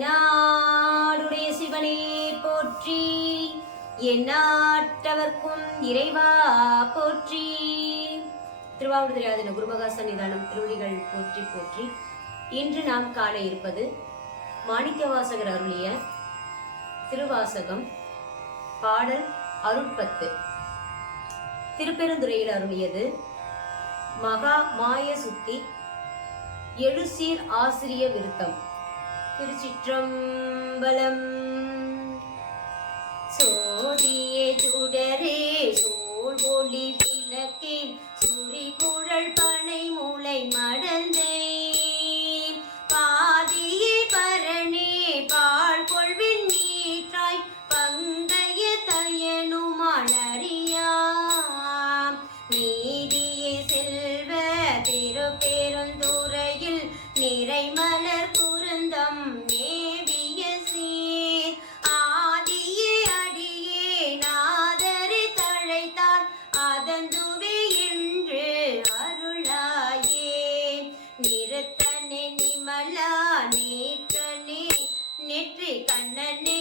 நாடுடைய சிவனே போற்றி எந்நாட்டவர்க்கும் இறைவா போற்றி. திருவாவூர்திராதன குருமகா சன்னிதானம் திருவடிகள் போற்றி போற்றி. இன்று நாம் காண இருப்பது மாணிக்கவாசகர் அருளிய திருவாசகம் பாடல் அருட்பத்து. திருப்பெருந்துறையில் அருளியது மகா மாய சுத்தி எழுசீர் ஆசிரிய விருத்தம். திருச்சிற்றம்பலம். சோதிய சுடரே கண்ணனே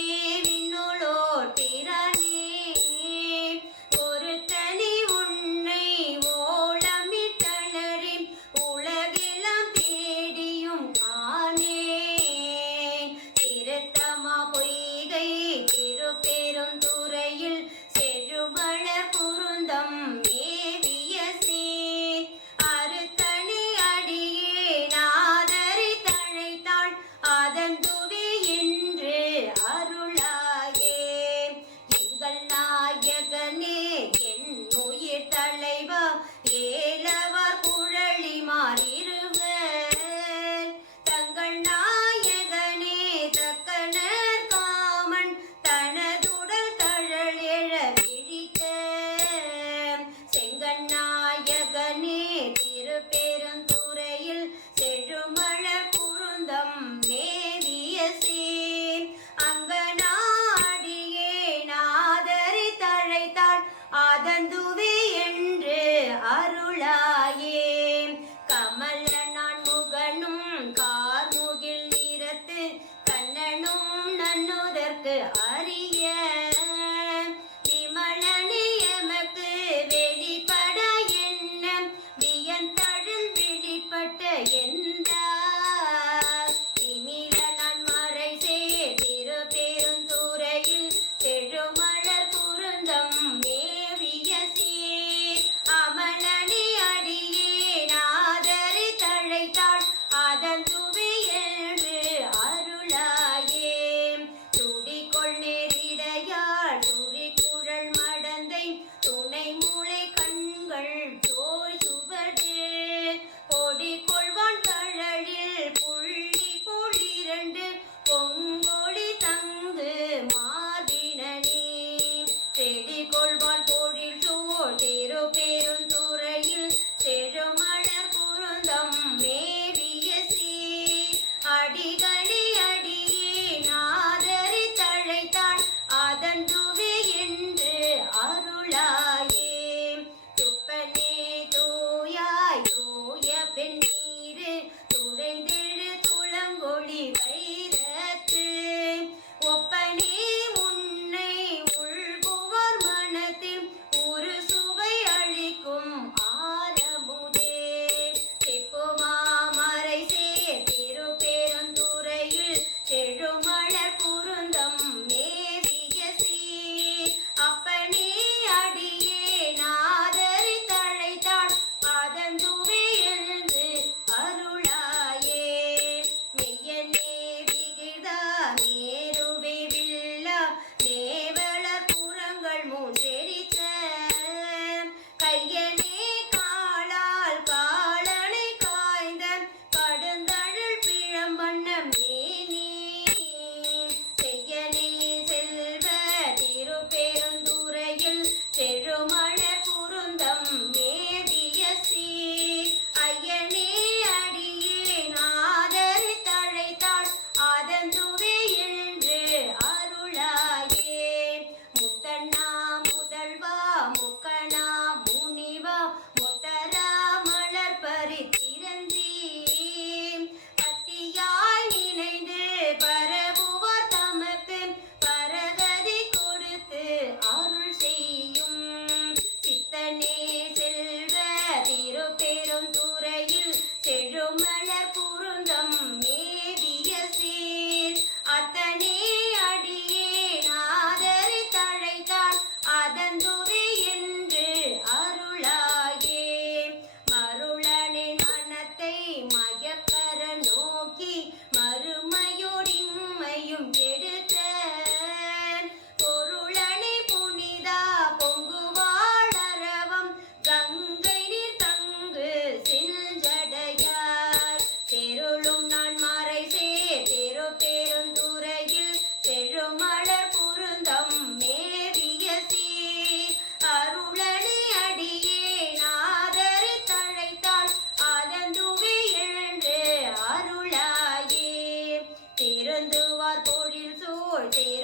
ಕೊಂಡೆ